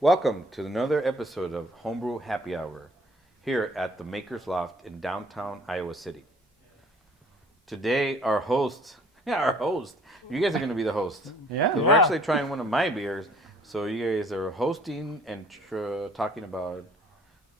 Welcome to another episode of HomeBrew Happy Hour here at the Maker's Loft in downtown Iowa City. Today, our host, you guys are going to be the host. Yeah. We're actually trying one of my beers. So you guys are hosting and talking about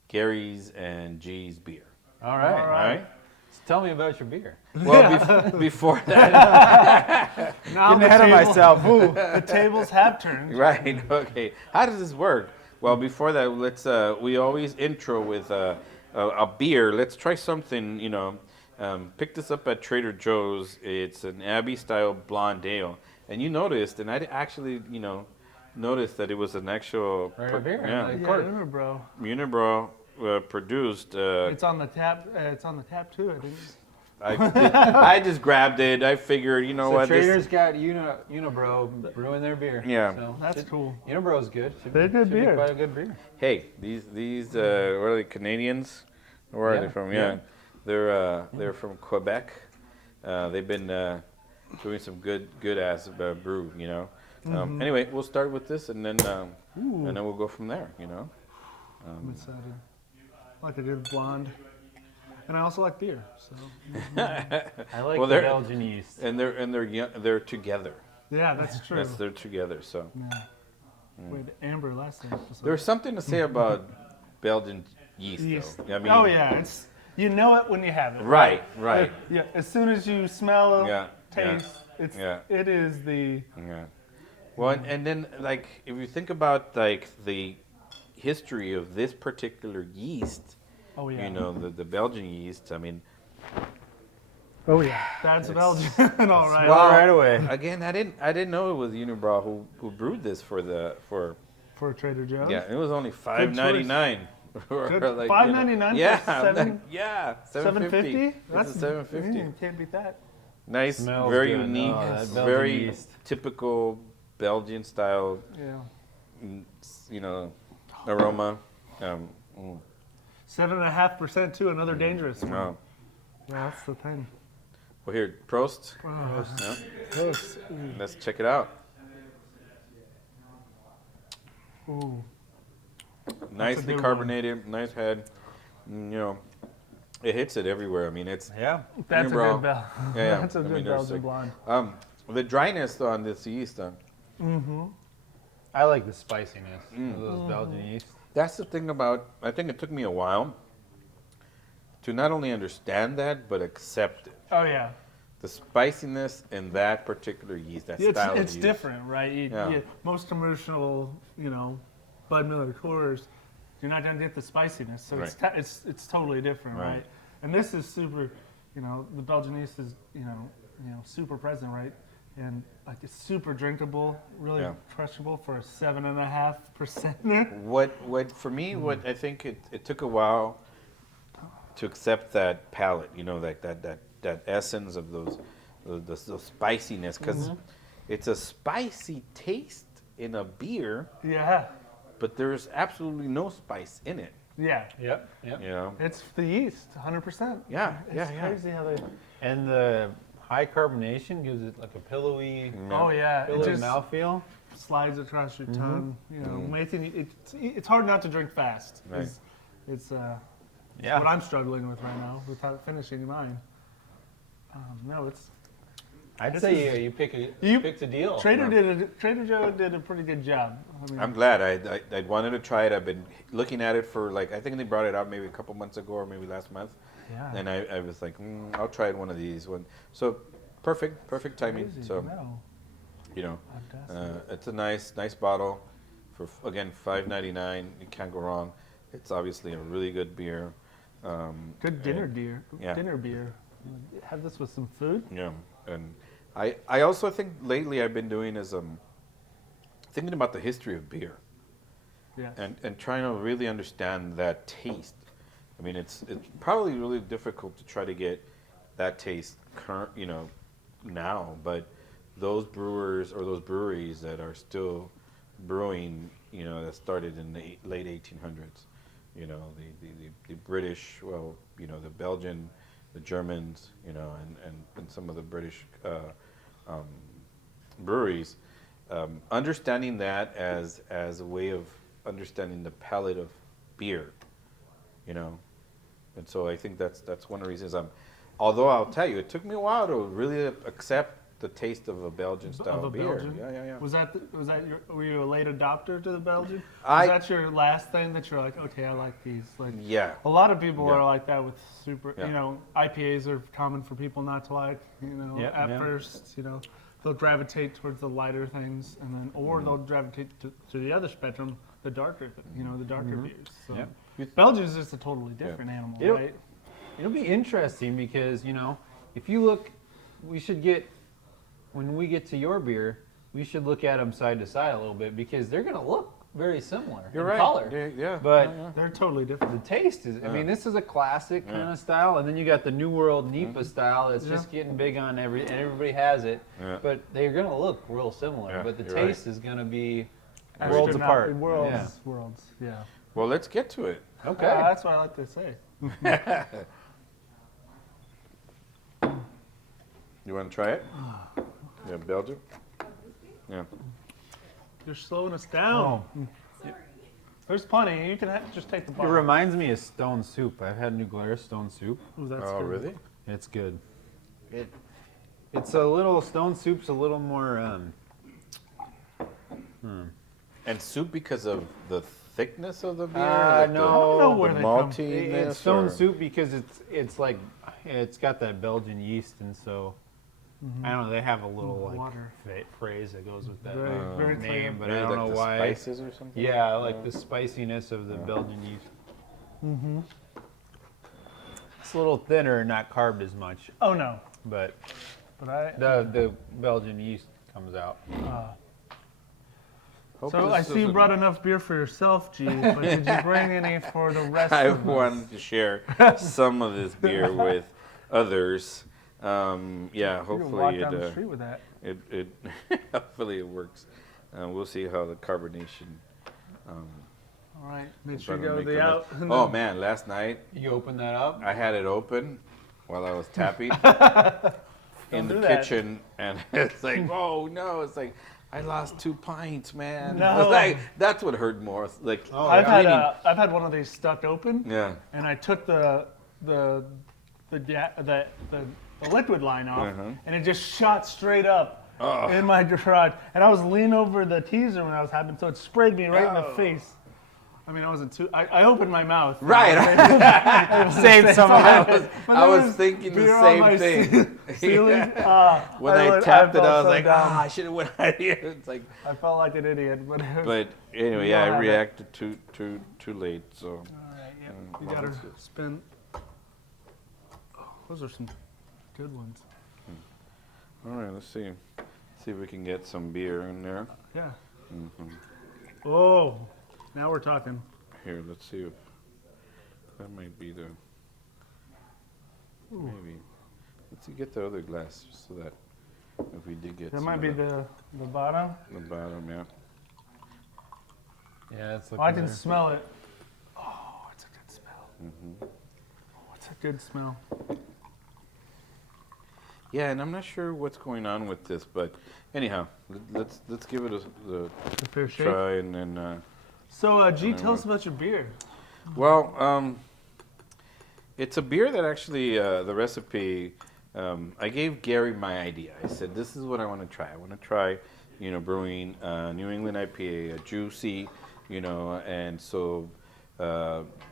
Gary's and G's beer. All right. All right? So tell me about your beer. Well, before that, Now Getting ahead of myself. Ooh. the tables have turned. right? Okay. How does this work? Well, before that, let's. We always intro with a beer. Let's try something. Pick this up at Trader Joe's. It's an Abbey-style blonde ale, and you noticed, and I actually, noticed that it was an actual Beer. Yeah, Yeah, Unibro. Unibrow produced. It's on the tap. It's on the tap too. I think. I just grabbed it. I figured, So what? Trader's got Unibrow brewing their beer. Yeah. So That's cool. Unibrow's good. They're good should be beer. quite a good beer. Hey, these what are they, Canadians? Where are they from? Yeah, they're from Quebec. They've been doing some good ass brew. Anyway, we'll start with this and then we'll go from there. I'm excited. I like a good blonde, and I also like beer. So I like Well, the they're- Belgian yeast. And they're together. yeah, that's true. They're together. So Yeah. We had Amber last episode. there's something to say about Belgian yeast, Yeast. though. I mean, Oh yeah, it's you know it when you have it. Right. Yeah, as soon as you smell, Yeah, taste, it is the Yeah. Well, and then like if you think about like the history of this particular yeast, oh yeah. the Belgian yeast. I mean, Oh yeah. That's Belgian, all right. well, right away. Again, I didn't know it was Unibrow who brewed this for For Trader Joe's. yeah. It was only $5.99. Good. Like, $5.99 Yeah, for I'm seven- like, yeah, $7.50. That's $7.50. You can't beat that. Nice, Smells very good. unique, Oh, that Belgian very yeast. typical Belgian style, Yeah. aroma. 7.5% too. Another dangerous one. No. Yeah, that's the thing. Well, here, Prost. Yeah. Gross. Let's check it out. Ooh. Nicely good carbonated, nice head. It hits it everywhere. I mean, it's Yeah. That's a Unibrow. good bell. Yeah, That's a I mean, good there's Belgian like- blonde. the dryness on this yeast. I like the spiciness of those Belgian yeast. That's the thing about. I think it took me a while to not only understand that but accept it. Oh yeah. The spiciness in that particular yeast, that It's, style of it's yeast. different, right? Yeah. Most commercial, Bud Miller Coors, you're not gonna get the spiciness, so Right. it's totally different, Right. right? And this is super, the Belgian yeast is, super present, right? And like it's super drinkable, really Yeah. crushable for a 7.5%. What for me? What I think it took a while to accept that palate. Like that essence of those spiciness, because it's a spicy taste in a beer, Yeah, but there's absolutely no spice in it. yeah. Yep. It's the yeast, 100%. Yeah, It's crazy how they. And the high carbonation gives it like a pillowy, Oh yeah, it pillowy just mouthfeel. slides across your tongue. Making it's hard not to drink fast. Right. It's Yeah. what I'm struggling with right now without finishing mine. No, it's I'd This say is- you picked a deal. Trader Joe did a pretty good job. I mean, I'm glad. I wanted to try it. I've been looking at it for I think they brought it out maybe a couple months ago or maybe last month. yeah. And I was like, I'll try it one of these. So perfect timing. Crazy, So no, it's a nice bottle for again $5.99. You can't go wrong. It's obviously a really good beer. good dinner beer. Yeah. Dinner beer. Have this with some food. Yeah, and I also think lately I've been doing is thinking about the history of beer Yeah. and trying to really understand that taste. I mean, it's probably really difficult to try to get that taste current, now, but those brewers or those breweries that are still brewing, that started in the late 1800s, the British, the Belgian, the Germans, and some of the British breweries, understanding that as a way of understanding the palate of beer, you know, and so I think that's one of the reasons although I'll tell you, it took me a while to really accept the taste of a Belgian style Of a beer. Belgian? Yeah. Were you a late adopter to the Belgian? I- Was that your last thing that you're like, okay, I like these? Like, Yeah. a lot of people Yeah. are like that with super. Yeah. You know, IPAs are common for people not to like. You know, Yep, at yeah. first, you know, they'll gravitate towards the lighter things, and then or they'll gravitate to the other spectrum, the darker, the darker beers. So Yep. Belgian is just a totally different animal, It'll- right? It'll be interesting because, if you look, when we get to your beer, we should look at them side to side a little bit because they're going to look very similar You're in right. color. Yeah. But They're totally different. the taste is, this is a classic kind of style. And then you got the New World NEPA style that's Yeah. just getting big on and everybody has it. Yeah. But they're going to look real similar. Yeah, But the you're right. taste is going to be Astronaut- worlds apart. Worlds, yeah. Well, let's get to it. Okay. That's what I like to say. You want to try it? Yeah, Belgium. Yeah. You're slowing us down. There's plenty. You can just take the It bottle. reminds me of stone soup. I've had New Glarus stone soup. Ooh, that's Oh, good. really? It's good. It's a little stone soup's a little more. And soup because of the thickness of the beer? No. I don't know where the they come. maltiness? It's stone or- soup because it's like it's got that Belgian yeast, and so I don't know. They have a little like Water. phrase that goes with that Very, very clear. name, but Maybe I don't like know the why. Spices or something? Yeah, like the spiciness of the Belgian yeast. It's a little thinner, not carved as much, Oh no, but but I. the Belgian yeast comes out. Hope So this I see you doesn't- brought enough beer for yourself, G. But did you bring any for the rest I of us? wanted to share some of this beer with others. Yeah, You can walk hopefully down the street with that. it hopefully it works. We'll see how the carbonation. All right, make try sure you to go make the them out. Oh man, last night You open that up. I had it open while I was tapping in the do that. kitchen, and it's like, oh no, it's like I lost 2 pints, man. No. It's like, that's what hurt more. Like, I've cleaning- I've had one of these stuck open, yeah. and I took the liquid line off, and it just shot straight up in my garage. And I was leaning over the teaser when I was happening, so it sprayed me right in the face. I mean, I wasn't too. I opened my mouth. Right. Saved some of that. But I there was thinking the beer on my same thing. ceiling. When I tapped it, felt I was so like, dumb. I should have went out here. It's like, I felt like an idiot, but. but anyway, You yeah, don't I have it. reacted too late. So, All right, yep. You gotta spin. Oh, those are some good ones. all right, let's see if we can get some beer in there. Yeah. Oh, now we're talking. Here, let's see if that might be the maybe. Let's see, get the other glass just so that if we did get That some might of be the bottom. the bottom, yeah. Yeah, it's Oh, I can smell it. Oh, it's a good smell. Oh, it's a good smell. Yeah, and I'm not sure what's going on with this, but anyhow, let's give it a The fair shake. try and then. So, G, tell us about your beer. Well, it's a beer that actually the recipe. I gave Gary my idea. I said, "This is what I want to try. I want to try, brewing New England IPA, a juicy, and so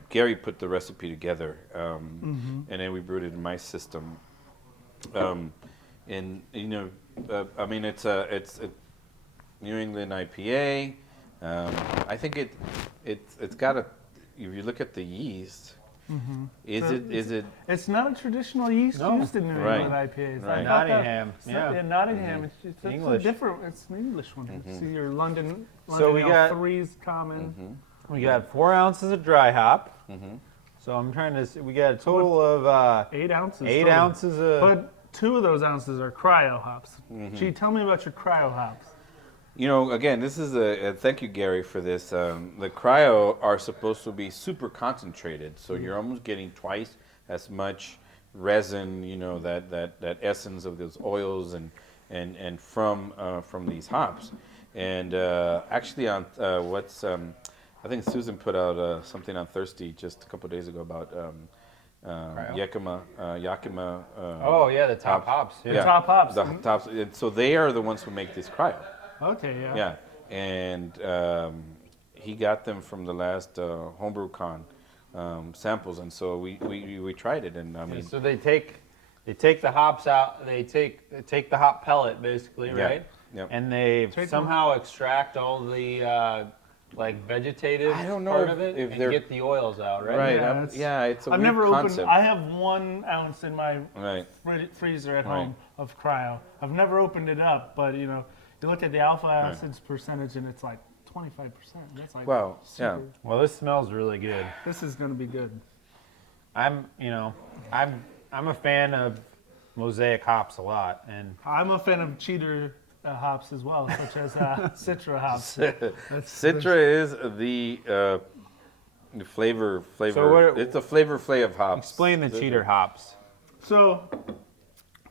Gary put the recipe together, and then we brewed it in my system. And I mean, it's a New England IPA. I think it's got a. If you look at the yeast, is it? It's not a traditional yeast No. used in New Right. England IPAs. Right. Nottingham, It's not, yeah. Nottingham. It's English. a different. It's an English one. See your London So we got- threes common. We got 4 ounces of dry hop. So I'm trying to. We got a total of 8 ounces. 8 total. ounces of. But 2 of those ounces are cryo hops. Gee, tell me about your cryo hops. Again, this is a thank you, Gary, for this. The cryo are supposed to be super concentrated, so you're almost getting twice as much resin, that essence of those oils and from these hops. And actually, on I think Susan put out something on Thirsty just a couple of days ago about Yakima. Oh yeah, the top hops. The top hops. The tops. And so they are the ones who make this cryo. Okay, yeah. Yeah, and he got them from the last Homebrew Con samples, and so we tried it, and I mean, So they take the hops out. They take the hop pellet basically, Yeah, right? yep. And they somehow extract all the like vegetative I don't know part if- of it if and they're- get the oils out, right? right? Yeah, It's a I've weird never concept. opened. I have 1 ounce in my Right. freezer at Right. home of cryo. I've never opened it up, but you look at the alpha acids percentage, and it's like 25%. That's like Well, yeah. super. Well, this smells really good. This is gonna be good. I'm a fan of Mosaic hops a lot, and I'm a fan of cheater hops as well, such as Citra hops. Citra is the flavor. So what- It's a flavor of hops. explain the cheater hops. So,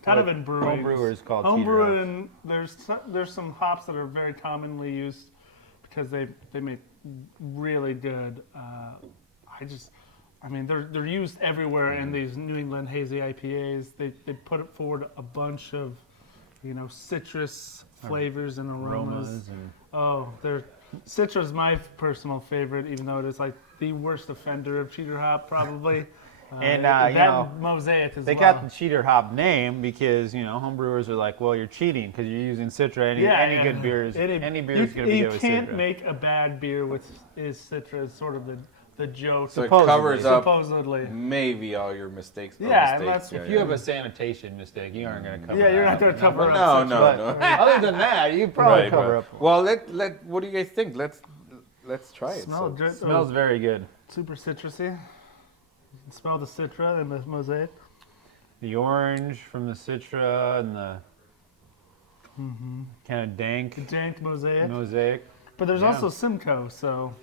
kind of in brewing. Homebrewers call cheater Homebrew, hops. and there's some hops that are very commonly used because they make really good. I mean, they're used everywhere in these New England hazy IPAs. They put forward a bunch of, citrus flavors and aromas. and Citra's my personal favorite, even though it is like the worst offender of cheater hop, probably. And, that Mosaic as they well. got the cheater hop name because homebrewers are like, well, you're cheating because you're using Citra. Any good beer is any beer is going to be good with You can't Citra. make a bad beer with Citra. Is sort of the joke. So it Supposedly. covers up Supposedly. maybe all your mistakes. Yeah, and mistakes. that's- If you have a sanitation mistake, you aren't going to cover. Yeah, you're not that going to up. cover No, up. no, But no. other than that, you probably Right, cover right. up. Well, let. What do you guys think? Let's try it. Smell So- it. Smells very good. Super citrusy. You can smell the Citra and the Mosaic. The orange from the Citra and the kind of dank Dank Mosaic. Mosaic. But there's Yeah. also Simcoe. So,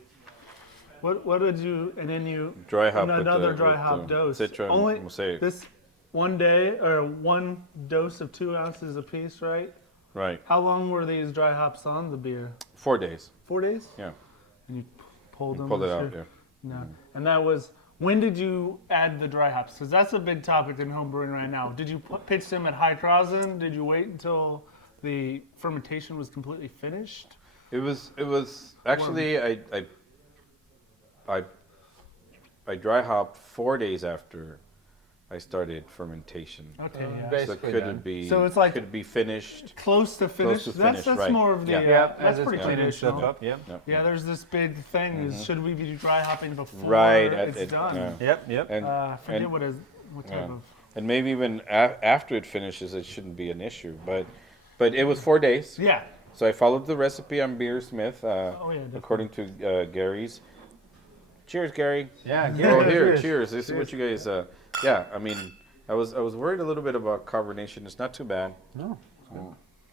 what did you? And then you Dry hop with another the- dry with hop the dose. Citra and Only Mosaic. this one day or one dose of 2 ounces apiece, right? Right. How long were these dry hops on the beer? 4 days. 4 days? Yeah. And you pulled them. Pulled it sure? out. Yeah. No. And that was, when did you add the dry hops? Because that's a big topic in homebrewing right now. Did you pitch them at high rosin? Did you wait until the fermentation was completely finished? It was actually I dry hopped 4 days after I started fermentation. Okay, yeah. So Basically could done. it be? So it's like- could it be finished? Close to finish. to That's finish, right. more of the, Yeah. that's it's pretty cleaning stuff traditional. up. Yep. Yep. Yeah, there's this big thing is should we be dry hopping before Right. it's done? Yeah. Yep. And I forget and- what type yeah. of. and maybe even after it finishes, it shouldn't be an issue. But it was 4 days. Yeah. So I followed the recipe on Beersmith, Oh, yeah, definitely. according to Gary's. Cheers, Gary. Yeah. Oh, Gary, here, cheers. cheers. This is what you guys. Yeah, I mean, I was worried a little bit about carbonation. It's not too bad. No.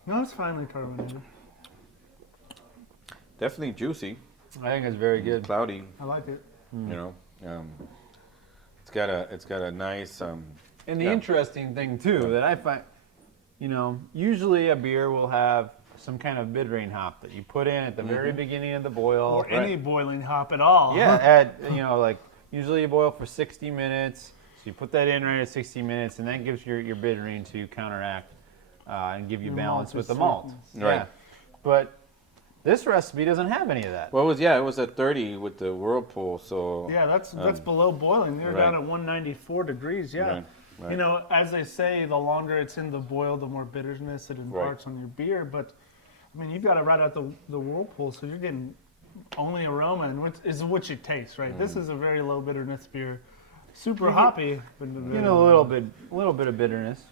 No, it's finely carbonated. Definitely juicy, I think it's very good. cloudy. I like it. You know, it's got a nice. And the Yeah. interesting thing too that I find, usually a beer will have some kind of mid-range hop that you put in at the very beginning of the boil. Or any boiling hop at all. Yeah, like usually you boil for 60 minutes. So you put that in right at 60 minutes, and that gives your mid-range to counteract and give you Your balance malt with the is malt. sweetness. Right. Yeah. But this recipe doesn't have any of that. Well, it was at 30 with the whirlpool. So Yeah, that's below boiling. They're right. down at 194 degrees. Yeah. Right, right. As they say, the longer it's in the boil, the more bitterness it imparts on your beer. But I mean, you've got it right out the whirlpool, so you're getting only aroma, and what you taste, right? This is a very low bitterness beer, super hoppy. But A little bit of bitterness,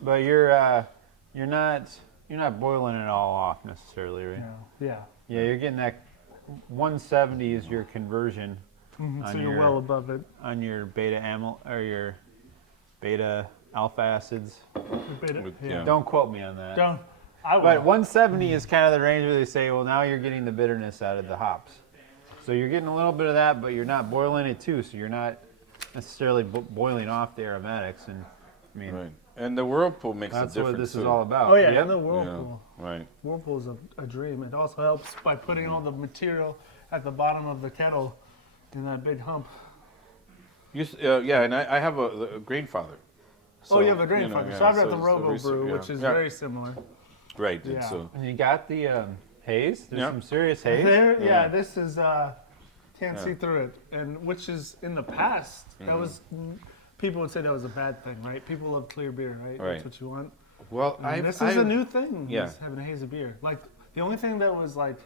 but you're not boiling it all off necessarily, right? Yeah. Yeah, you're getting that 170 is your conversion So you're well above it. on your beta amyl or your beta alpha acids. Yeah. Don't quote me on that. Don't. I will. But 170 is kind of the range where they say, well, now you're getting the bitterness out of the hops. So you're getting a little bit of that, but you're not boiling it too. So you're not necessarily boiling off the aromatics. And I mean, Right. And the whirlpool makes a that's difference. what this is too. all about. Oh yeah, Yep. and the Yeah, whirlpool. right. Whirlpool is a dream. It also helps by putting all the material at the bottom of the kettle in that big hump. Yeah, and I have a grandfather. Oh, you have a grandfather. So I've got the it's Robo recent- Brew, yeah, which is yeah. very similar. Right. Yeah. And so And you got the haze. There's Yeah. some serious haze. There, Yeah. yeah, this is can't see through it, and which is in the past that was people would say that was a bad thing, right? People love clear beer, right? Right. That's what you want. well, And this is a new thing. Yeah. is having a hazy beer. Like the only thing that was like,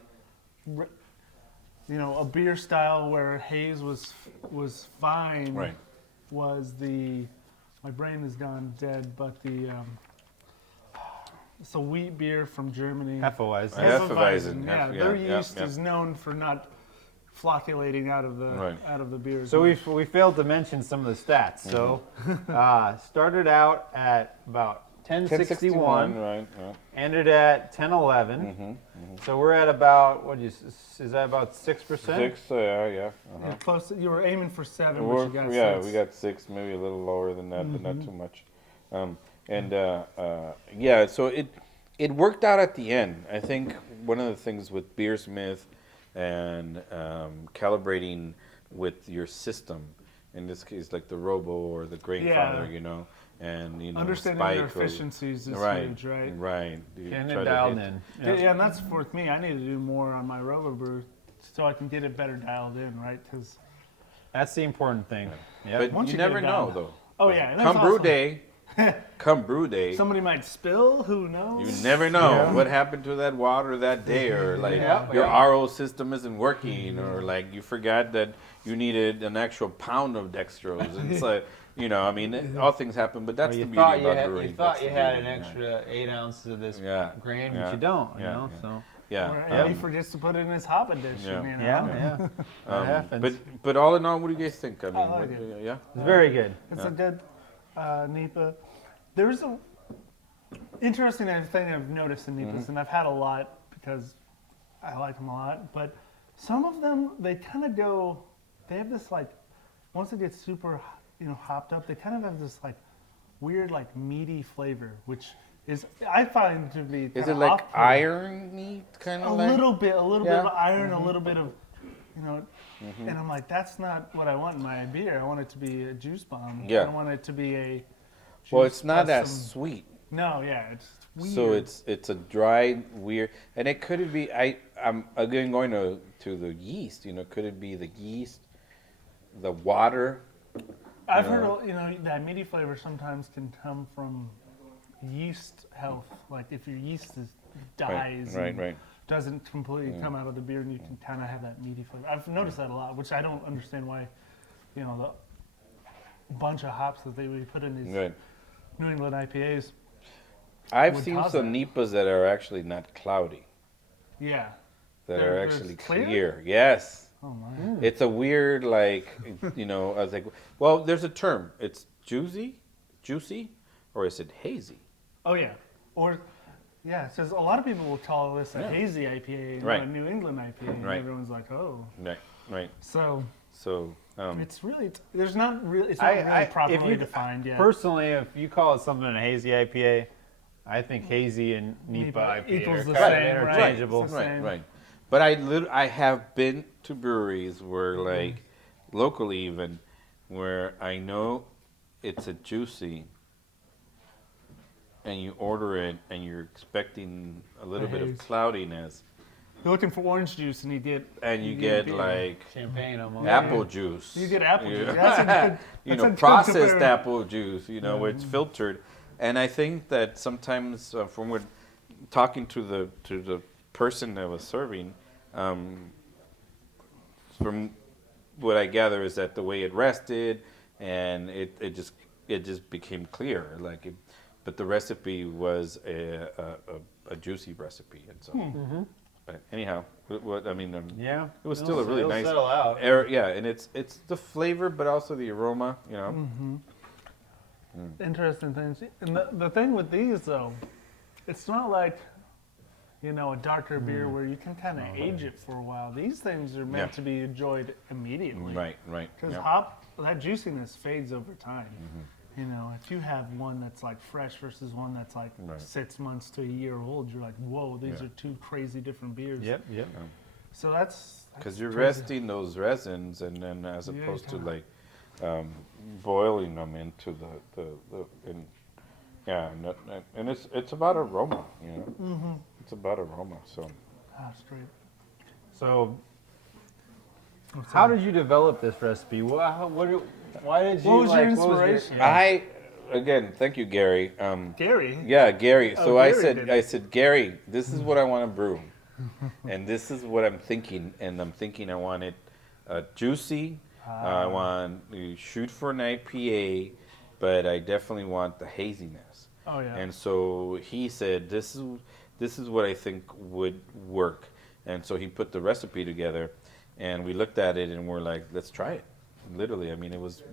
a beer style where haze was fine. Right. Was my brain is gone dead, but it's a wheat beer from Germany. Hefeweizen. Hefeweizen. Yeah, Hef- their yeah, yeast yeah. is known for not flocculating out of the Right. beer. So we failed to mention some of the stats. So started out at about 1061, right? Yeah. ended at 1011. So we're at about is that about 6%? 6, yeah. You're close. You were aiming for 7, We're- but you got yeah, 6. we got 6, maybe a little lower than that, but not too much. Yeah, so it worked out at the end. I think one of the things with Beersmith and calibrating with your system, in this case, like the Robo or the Grandfather, and Understanding Spike their or- efficiencies is right, huge, right? Right. You Getting try it to dialed hit- in. Yeah, and that's with me. I need to do more on my Robo Brew so I can get it better dialed in, right? Because That's the important thing. Yep. But Once you you get never it know, down. though. oh yeah, and that's Come brew awesome. day, come brew day. Somebody might spill. Who knows? You never know Yeah. what happened to that water that day, or like Yeah. your RO system isn't working, or like you forgot that you needed an actual pound of dextrose. And it's like, I mean, all things happen, but that's Or the beauty about brewing. you thought That's you the had an beauty, extra 8 ounces of this Yeah. grain, Yeah. but you don't. Yeah. You know, Yeah. so Or Yeah. he forgets to put it in his hop edition. Yeah. You know? yeah. That happens. But all in all, what do you guys think? I mean, I like it. yeah. It's very good. It's a good NEPA. There's a interesting thing I've noticed in NEPAs, and I've had a lot because I like them a lot. But some of them, they kind of go. They have this like, once it gets super, hopped up, they kind of have this like weird like meaty flavor, which is I find to be. Is kinda it like off-putting. irony kind A of like? little bit Yeah. of iron, a little bit of, and I'm like, that's not what I want in my beer. I want it to be a juice bomb. Yeah. I want it to be a. Well, juice it's not plus as some- sweet. No, yeah, it's weird. So it's a dry, weird, and it could be. I'm again going to the yeast. Could it be the yeast, the water? I've heard that meaty flavor sometimes can come from yeast health. Like if your yeast dies, Right, and right. doesn't completely come out of the beer, and you can kind of have that meaty flavor. I've noticed that a lot, which I don't understand why. The bunch of hops that they would put in these Right. New England IPAs. I've Would seen cause some that. NEPAs that are actually not cloudy, Yeah. that They're- are they're actually clear? clear. Yes. Oh my. It's a weird, like, I was like, well, there's a term. It's juicy, or is it hazy? Oh yeah. Or yeah, it says a lot of people will call this a Yeah. hazy IPA, not Right. a New England IPA, and Right. everyone's like, oh. Right. So So, it's really there's not really it's not really properly defined yet. Personally, if you call it something a hazy IPA, I think hazy and NEPA IPA equals are the kind of same, right? interchangeable. It's the same. right. But I have been to breweries where, like, locally even, where I know it's a juicy, and you order it, and you're expecting a little bit of haze. cloudiness, You're looking for orange juice and you get get beer. like Champagne almost. apple juice. You get apple Yeah. juice. That's a good, that's a good processed comparison. apple juice, where it's filtered. And I think that sometimes from what talking to the person that was serving, from what I gather is that the way it rested, and it just became clear. But the recipe was a juicy recipe, and so. But anyhow, Yeah. it was still a really it'll nice. settle out. Yeah, and it's the flavor, but also the aroma. Interesting things. And the thing with these though, it's not like a darker beer where you can kind of age it for a while. These things are meant Yeah. to be enjoyed immediately. Right. Because yeah. that juiciness fades over time. If you have one that's like fresh versus one that's like Right. 6 months to a year old, you're like, whoa, these Yeah. are two crazy different beers. Yep. So that's Because you're resting those resins, and then as opposed to like boiling them into and it's about aroma, you know. Mm-hmm. It's about aroma. So Straight. So, how did you develop this recipe? Why did you? What was your like, inspiration? again, thank you, Gary. Gary. Yeah, Gary. Oh, So Gary I said, Gary, this is what I want to brew, and this is what I'm thinking. And I'm thinking I want it juicy. I want to shoot for an IPA, but I definitely want the haziness. Oh yeah. And so he said, this is what I think would work. And so he put the recipe together, and we looked at it, and we're like, let's try it. Literally, I mean, it was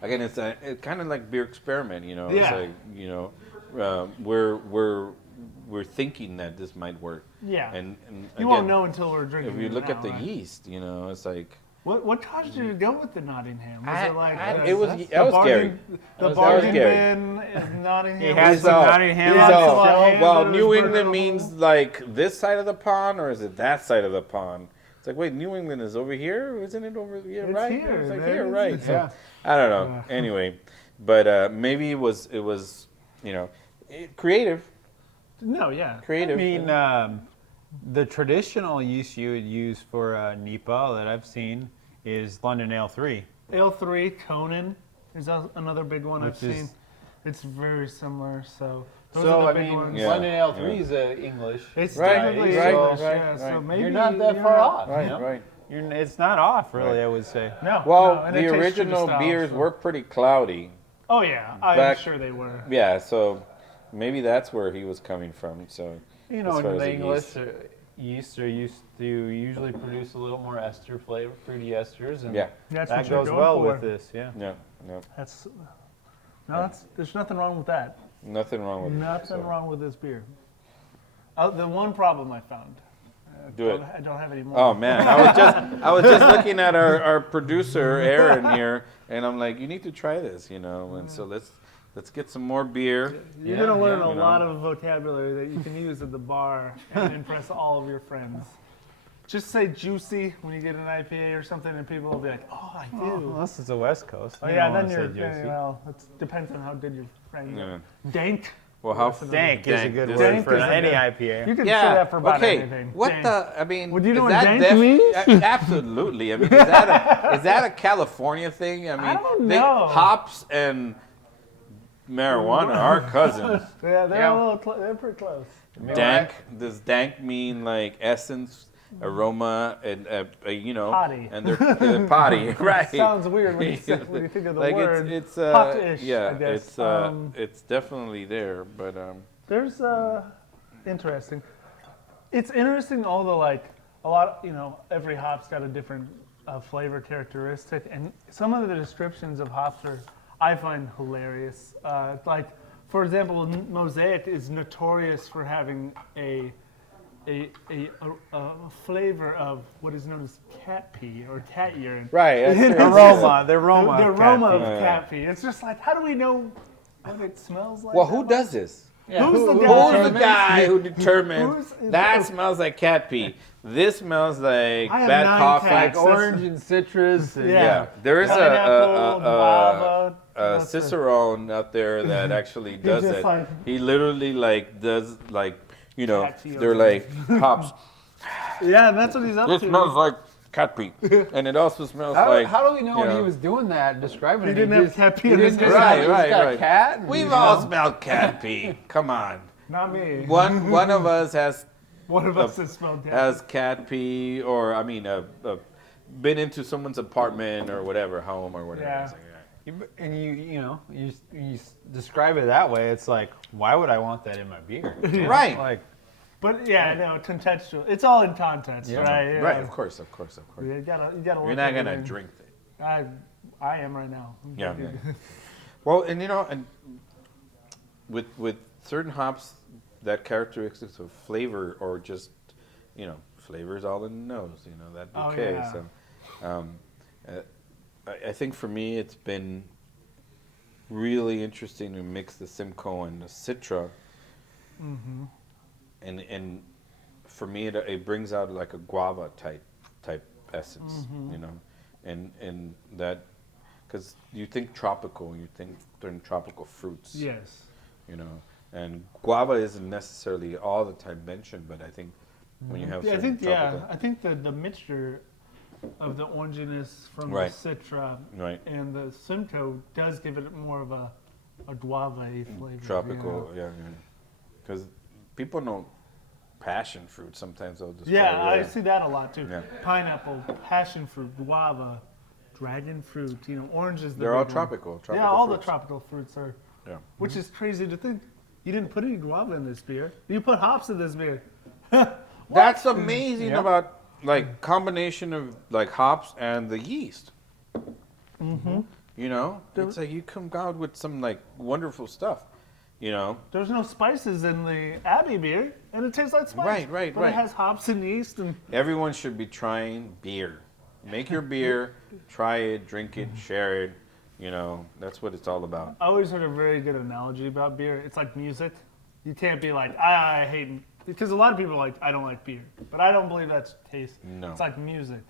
again, it's kind of like beer experiment, you know. Yeah. It's like, you know, we're thinking that this might work. Yeah. And you again, won't know until we're drinking. if you it look now, at the right? yeast, you know, it's like What caused you to go with the Nottingham? Was it like that was Gary. The That was bargain Gary. bin in Nottingham? He has He's some all- Nottingham he's on all- the shelf. well, It was New burnt England up. means like this side of the pond, or is it that side of the pond? It's like, wait, New England is over here, isn't it over here? It's Right? here, It's like man. here, right? It's- So, Yeah. I don't know. Anyway, but maybe it was you know, creative. No, yeah. I Creative. mean, the traditional yeast you would use for NEPA that I've seen is London Ale 3. Ale 3, Conan is another big one I've Which is- seen. It's very similar. So those So, are the I big mean, ones. Yeah. London Ale 3 is English. It's Right, technically right, English, right, yeah. So right. maybe You're not that far off. Right, you know? right. It's not off, really, Right. I would say. No. Well, no, and the it tastes true to original style, beers so- were pretty cloudy. Oh yeah, I'm back- sure they were. Yeah, so maybe that's where he was coming from. So You know, as far in as the the English yeast are used to usually produce a little more ester flavor, fruity esters, and yeah, That's that what you're goes going well for. with this. Yeah. yeah, no, There's nothing wrong with that. nothing wrong with it. Nothing So wrong with this beer. The one problem I found. Do it. I don't have any more. Oh man, I was just looking at our producer Aaron here, and I'm like, you need to try this, you know. And so let's get some more beer. You're Yeah, gonna learn yeah, a you know. lot of vocabulary that you can use at the bar and impress all of your friends. Just say juicy when you get an IPA or something, and people will be like, "Oh, I do." Unless it's the West Coast. Oh You yeah, don't then wanna you're say juicy. well. It depends on how good your friends Yeah. are. Dank. Well, how Dank is a good This word Dank for is a any good- IPA. You can say Yeah. that for about Okay. anything. What Dank. the? I mean, Well, do you know is what that dank means? Absolutely. I mean, is that a California thing? I mean, don't know. Hops and marijuana are cousins. Yeah, they're Yeah. a little. They're pretty close. Dank. Does dank mean like essence, aroma, and you know, Potty. and they're potty, right? Sounds weird when you think of the like word. it's hot-ish, yeah, I guess. it's definitely there, but There's interesting. It's interesting. All the like a lot. You know, every hop's got a different flavor characteristic, and some of the descriptions of hops are I find hilarious. Like, for example, Mosaic is notorious for having a flavor of what is known as cat pee or cat urine. right. That's The true. aroma, the aroma, The of aroma cat of Yeah. cat pee. It's just like, how do we know what it smells like? Well, that who much? does this? Yeah, Who's the who- guy? Who's the guy who determines Who's- that smells like cat pee? This smells like I have bad 9 coffee. cats. Like orange and citrus. And Yeah. There is Pineapple, guava. a That's it. Cicerone out there that actually does just it. like- He literally like does like, you know, Catchy they're or like hops. Yeah, that's what he's up This to. smells like cat pee, and it also smells How, like. how do we know you when he know. was doing that, describing He it? didn't have cat pee he in his didn't house. just Right, have- right, he's got right. cat. and, We've you all know, smelled cat pee. Come on. Not me. One of us has One of us has smelled cat. has cat pee, or I mean, been into someone's apartment or whatever, home or whatever. Yeah. It's like, And you describe it that way. It's like, why would I want that in my beer? Right. Like, But yeah, no, contextual. It's all in context, Yeah. right? right, of course. You gotta look You're not at gonna everything. drink it. I am right now. Yeah. Well, and you know, and with certain hops, that characteristics of flavor or just, you know, flavors all in the nose. You know that Oh, bouquet. yeah. So, I think for me, it's been really interesting to mix the Simcoe and the Citra. Mm-hmm. And for me, it brings out like a guava type type essence, you know, and that because you think tropical, you think certain tropical fruits, Yes. you know, and guava isn't necessarily all the time mentioned, but I think when you have Yeah, I certain think tropical, I think the mixture of the oranginess from Right. the Citra right, and the Simcoe does give it more of a guava flavor. tropical, yeah, because people know passion fruit. Sometimes they'll describe Yeah, it I as- see that a lot too. Yeah. Pineapple, passion fruit, guava, dragon fruit. Orange is the They're all big one. tropical. Yeah, all the fruits. tropical fruits are. Yeah. Which is crazy to think. You didn't put any guava in this beer. You put hops in this beer. That's amazing Yep. about like combination of like hops and the yeast. Mm-hmm. You know, it's like you come out with some like wonderful stuff. You know, There's no spices in the Abbey beer, and it tastes like spice. Right, But right. it has hops and yeast, and everyone should be trying beer. Make your beer, try it, drink it, share it. You know, that's what it's all about. I always heard a very good analogy about beer. It's like music. You can't be like, I hate, because a lot of people are like, I don't like beer. But I don't believe that's taste. No. It's like music.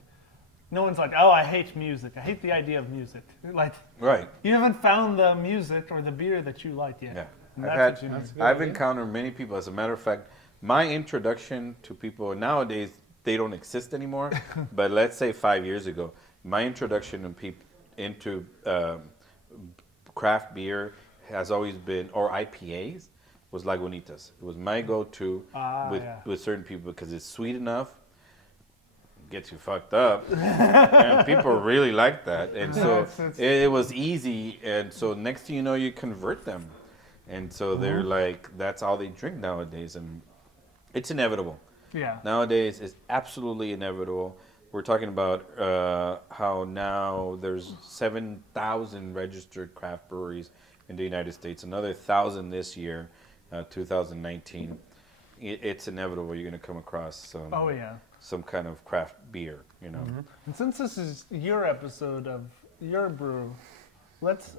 No one's like, oh, I hate music. I hate the idea of music. Like, Right. you haven't found the music or the beer that you like yet. Yeah. And I've that's had, what you need. good I've idea. encountered many people. As a matter of fact, my introduction to people nowadays, they don't exist anymore. But let's say 5 years ago, my introduction to people into craft beer has always been, or IPAs, was Lagunitas. It was my go-to Yeah. with certain people because it's sweet enough, gets you fucked up, and people really like that. And so It's- it was easy. And so next thing you know, you convert them. And so they're like, that's all they drink nowadays. And it's inevitable. Yeah. Nowadays, it's absolutely inevitable. We're talking about how now there's 7,000 registered craft breweries in the United States, another 1,000 this year, 2019. It's inevitable you're going to come across Oh, yeah. some kind of craft beer, you know. And since this is your episode of your brew, what's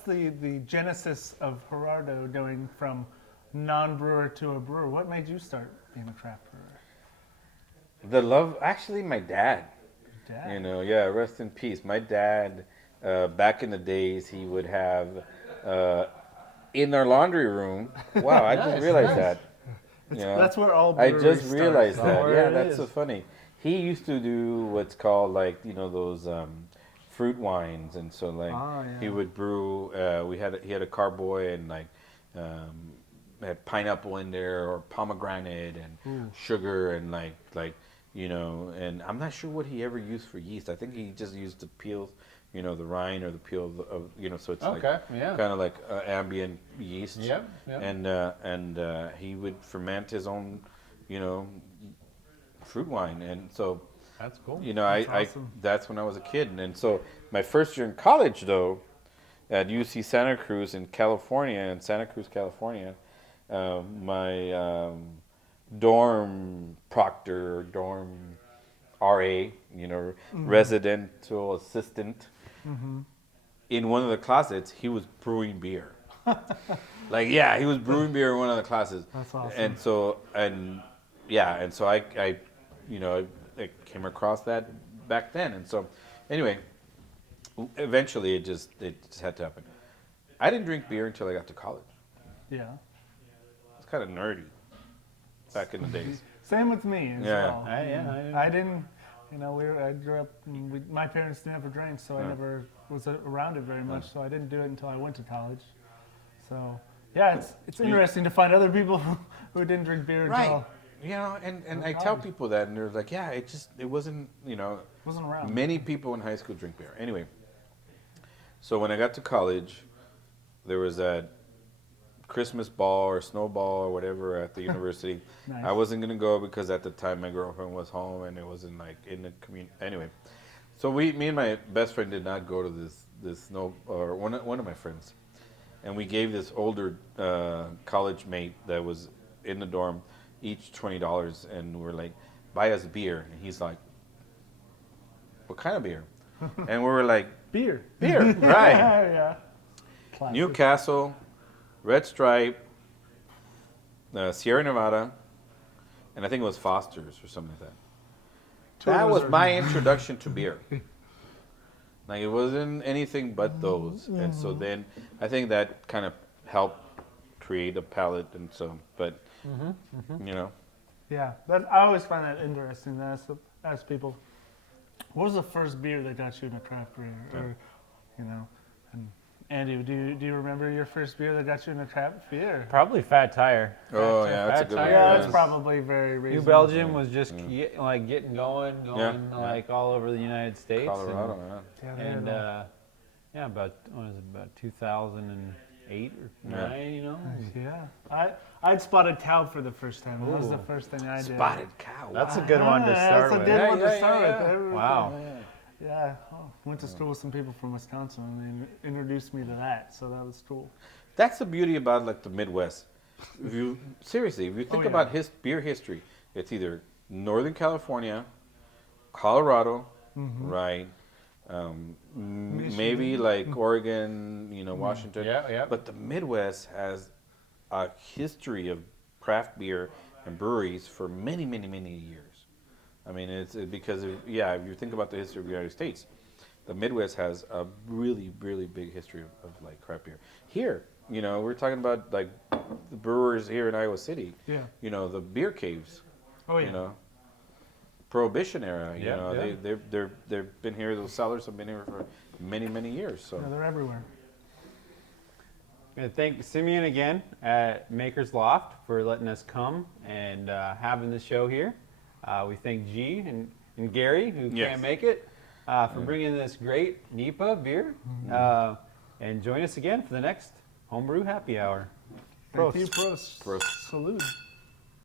the genesis of Gerardo going from non-brewer to a brewer? What made you start being a craft brewer? The love, actually, my dad. Dad. You know, yeah, rest in peace. My dad, back in the days, he would have in our laundry room. Wow, I just realized that. You know, That's where all I breweries just realized start. that. where Yeah, it that's is. so funny. He used to do what's called like those fruit wines, and so like he yeah. would brew. He had a carboy and like had pineapple in there or pomegranate and sugar and like and I'm not sure what he ever used for yeast. I think he just used the peels, the rind or the peel of so it's Okay, yeah. kind of like ambient yeast. Yep, yep. And he would ferment his own, fruit wine, and so That's cool. That's awesome. that's when I was a kid, and so my first year in college though, at UC Santa Cruz in Santa Cruz, California, my dorm proctor, dorm RA, residential assistant. In one of the classes, he was brewing beer. He was brewing beer in one of the classes. That's awesome. And so I came across that back then. And so, anyway, eventually it just had to happen. I didn't drink beer until I got to college. Yeah. It's kind of nerdy back in the days. Same with me as Yeah. well. I didn't. I grew up. My parents never drank, so I never was around it very much. So I didn't do it until I went to college. So yeah, it's interesting to find other people who didn't drink beer Right. until And I tell people that, and they're like, yeah, it wasn't, wasn't around. many people in high school drink beer. Anyway, so when I got to college, there was that Christmas ball or snowball or whatever at the university. Nice. I wasn't going to go because at the time my girlfriend was home and it wasn't like in the community. Anyway, so me and my best friend did not go to this snow, or one of my friends. And we gave this older college mate that was in the dorm each $20, and we're like, buy us beer. And he's like, what kind of beer? And we were like, Beer. beer, right. Yeah. Classic. Newcastle, Red Stripe, Sierra Nevada, and I think it was Foster's or something like that. That was are- my introduction to beer. Like it wasn't anything but those, and so then I think that kind of helped create a palate, and so. But you know, Yeah, I always find that interesting. To ask people, what was the first beer that got you into craft beer, or you know, and Andy, do you remember your first beer that got you into craft beer? Probably Fat Tire. oh yeah, that's a Fat good one. Tire. Yeah, Yeah. that's probably very New reasonable. Belgium was just like getting going Yeah. like all over the United States. Colorado, man. Yeah, they And had all- yeah, about what is it, about 2008 or 9, you know? yeah. I'd spotted cow for the first time. That was the first thing I did. Spotted cow. That's a good one to start That's a with. good one Yeah, to start yeah, with. Wow. Yeah, went to school with some people from Wisconsin, and they introduced me to that, so that was cool. That's the beauty about like the Midwest. If you seriously, if you think yeah. about beer history, it's either Northern California, Colorado, right? Maybe like Oregon, you know, Washington. Yeah, yeah. But the Midwest has a history of craft beer and breweries for many, many, many years. I mean, it's because if you think about the history of the United States, the Midwest has a really, really big history of like craft beer. Here, you know, we're talking about like the brewers here in Iowa City. Yeah. You know, the beer caves. Oh yeah. You know, Prohibition era. You Yeah, know, yeah. they've been here. Those cellars have been here for many, many years. So Yeah, they're everywhere. And thank Simeon again at Maker's Loft for letting us come and having the show here. We thank G and Gary, who Yes. can't make it, for bringing this great NEPA beer. And join us again for the next Homebrew Happy Hour. Thank you, Prost. Prost. Salute.